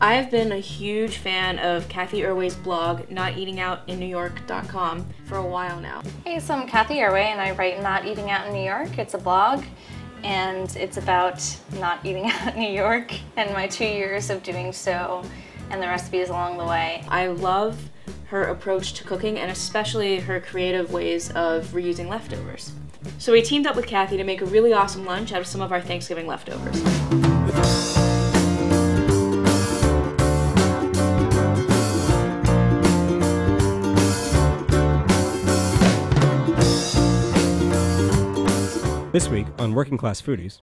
I've been a huge fan of Cathy Erway's blog, noteatingoutinNewYork.com, for a while now. Hey, so I'm Cathy Erway and I write Not Eating Out in New York. It's a blog and it's about not eating out in New York and my 2 years of doing so and the recipes along the way. I love her approach to cooking and especially her creative ways of reusing leftovers. So we teamed up with Cathy to make a really awesome lunch out of some of our Thanksgiving leftovers. This week on Working Class Foodies.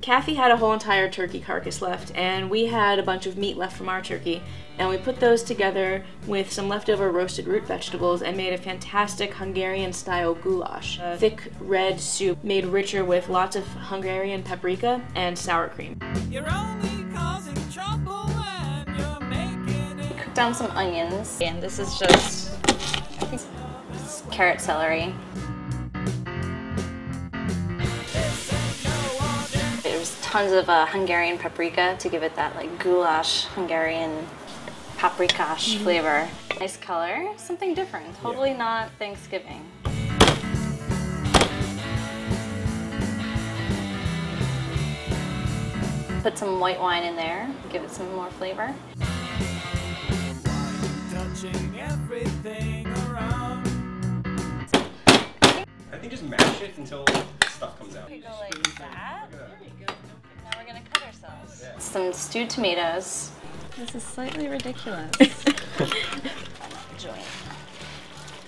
Cathy had a whole entire turkey carcass left, and we had a bunch of meat left from our turkey, and we put those together with some leftover roasted root vegetables and made a fantastic Hungarian-style goulash. A thick red soup made richer with lots of Hungarian paprika and sour cream. You're only causing trouble when you're making it. Cook down some onions, and this is just, I think it's carrot celery. Tons of Hungarian paprika to give it that like goulash Hungarian paprikash flavor. Nice color, something different, totally not Thanksgiving. Put some white wine in there, give it some more flavor. Touching everything around. I think just mash it until stuff comes out. We go like that. Now we're gonna cut ourselves. Yeah. Some stewed tomatoes. This is slightly ridiculous. Joint.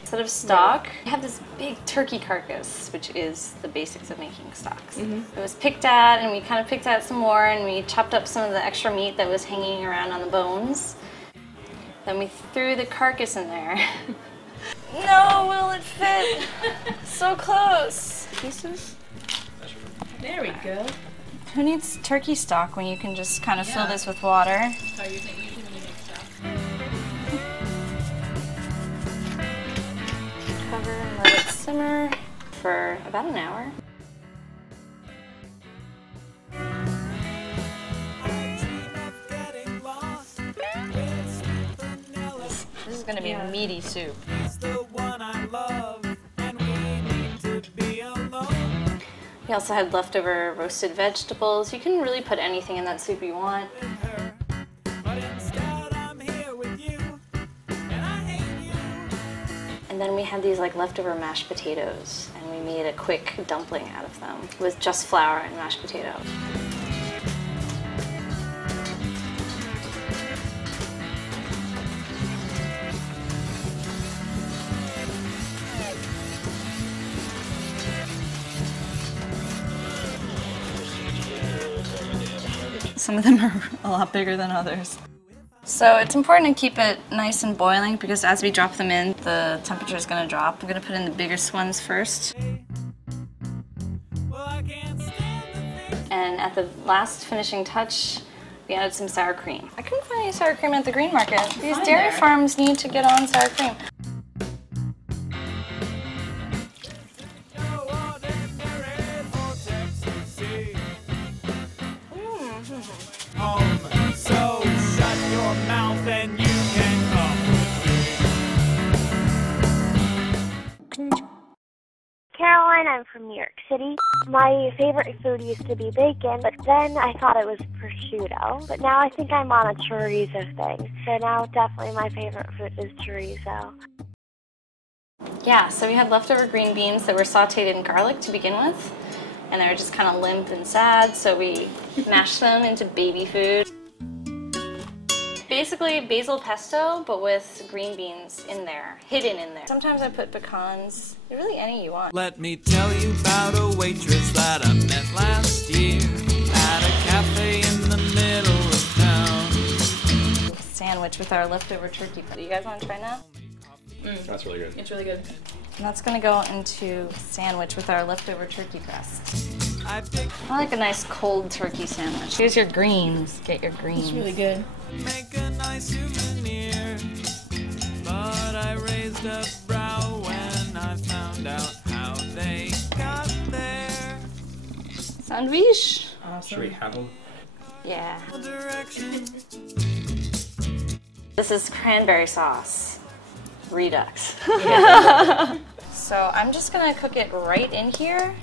Instead of stock, I have this big turkey carcass, which is the basics of making stocks. It was picked at, and we kind of picked at some more, and we chopped up some of the extra meat that was hanging around on the bones. Then we threw the carcass in there. No, will it fit? So close. Pieces? There we go. Who needs turkey stock when you can just kind of fill this with water? How you think usually when you make stuff? Cover and let it simmer for about an hour. This is going to be a meaty soup. We also had leftover roasted vegetables. You can really put anything in that soup you want. And then we had these like leftover mashed potatoes, and we made a quick dumpling out of them with just flour and mashed potatoes. Some of them are a lot bigger than others. So it's important to keep it nice and boiling because as we drop them in, the temperature is going to drop. I'm going to put in the biggest ones first. And at the last finishing touch, we added some sour cream. I couldn't find any sour cream at the green market. These dairy farms need to get on sour cream. So shut your mouth and you can come with me. Caroline, I'm from New York City. My favorite food used to be bacon, but then I thought it was prosciutto. But now I think I'm on a chorizo thing. So now definitely my favorite food is chorizo. Yeah, so we had leftover green beans that were sauteed in garlic to begin with. And they were just kind of limp and sad, so we mashed them into baby food. Basically basil pesto, but with green beans in there, hidden in there. Sometimes I put pecans, really any you want. Let me tell you about a waitress that I met last year at a cafe in the middle of town. Sandwich with our leftover turkey. Do you guys want to try that? That's really good. It's really good. And that's going to go into sandwich with our leftover turkey breast. I like a nice cold turkey sandwich. Here's your greens. Get your greens. It's really good. Make a nice souvenir, but I raised a brow when I found out how they got there. Sandwich. Awesome. Should we have them? Yeah. This is cranberry sauce. Redux. Yeah. So I'm just gonna cook it right in here.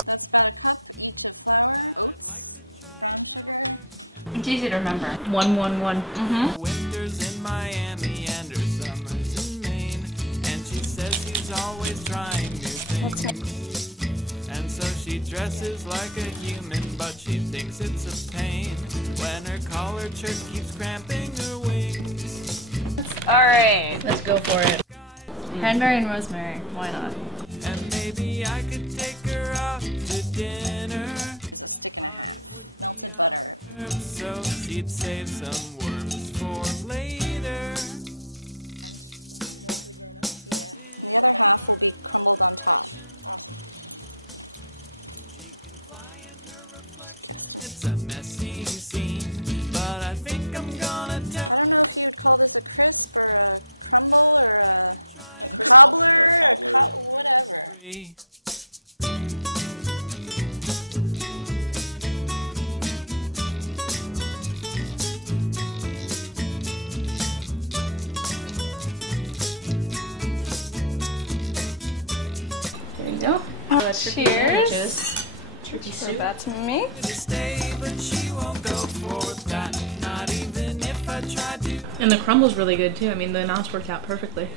It's easy to remember. 111. Mm-hmm. Winters in Miami and her summers in Maine, and she says she's always trying new things. And so she dresses like a human, but she thinks it's a pain when her collared shirt keeps cramping her wings. All right. Let's go for it. Cranberry and rosemary. Why not? And maybe I could take her out to dinner, but it would be on her terms, so she'd save some worms for later. In a cardinal direction, she can fly in her reflection. It's a messy scene, but I think I'm gonna tell her that I'd like to try and help her set her free. There you go. Cheers. Turkey So soup. that's me. To stay, but she won't go for that. Not even if I tried to. And the crumble's really good too. I mean, the amounts worked out perfectly.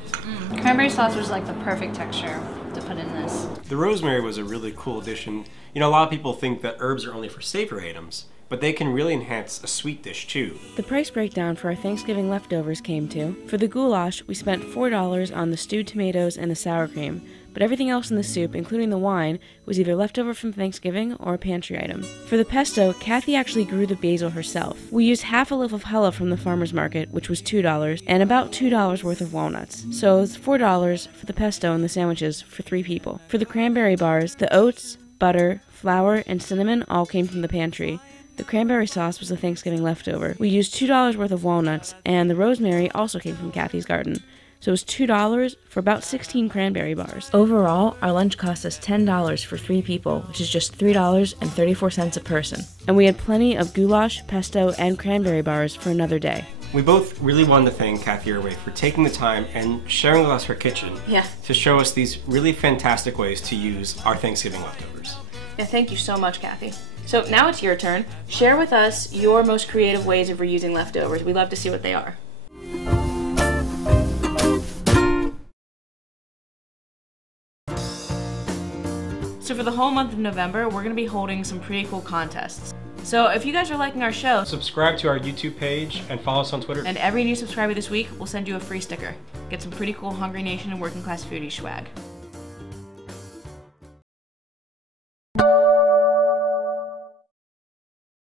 Cranberry sauce was like the perfect texture to put in this. The rosemary was a really cool addition. You know, a lot of people think that herbs are only for savory items, but they can really enhance a sweet dish too. The price breakdown for our Thanksgiving leftovers came to: for the goulash, we spent $4 on the stewed tomatoes and the sour cream, but everything else in the soup, including the wine, was either leftover from Thanksgiving or a pantry item. For the pesto, Cathy actually grew the basil herself. We used half a loaf of challah from the farmer's market, which was $2, and about $2 worth of walnuts. So it was $4 for the pesto and the sandwiches for 3 people. For the cranberry bars, the oats, butter, flour, and cinnamon all came from the pantry. The cranberry sauce was a Thanksgiving leftover. We used $2 worth of walnuts, and the rosemary also came from Cathy's garden. So it was $2 for about 16 cranberry bars. Overall, our lunch cost us $10 for 3 people, which is just $3.34 a person. And we had plenty of goulash, pesto, and cranberry bars for another day. We both really wanted to thank Cathy Erway for taking the time and sharing with us her kitchen to show us these really fantastic ways to use our Thanksgiving leftovers. Yeah, thank you so much, Cathy. So now it's your turn. Share with us your most creative ways of reusing leftovers. We'd love to see what they are. So for the whole month of November, we're going to be holding some pretty cool contests. So if you guys are liking our show, Subscribe to our YouTube page and follow us on Twitter. and every new subscriber this week, we'll send you a free sticker. Get some pretty cool Hungry Nation and Working Class Foodies swag.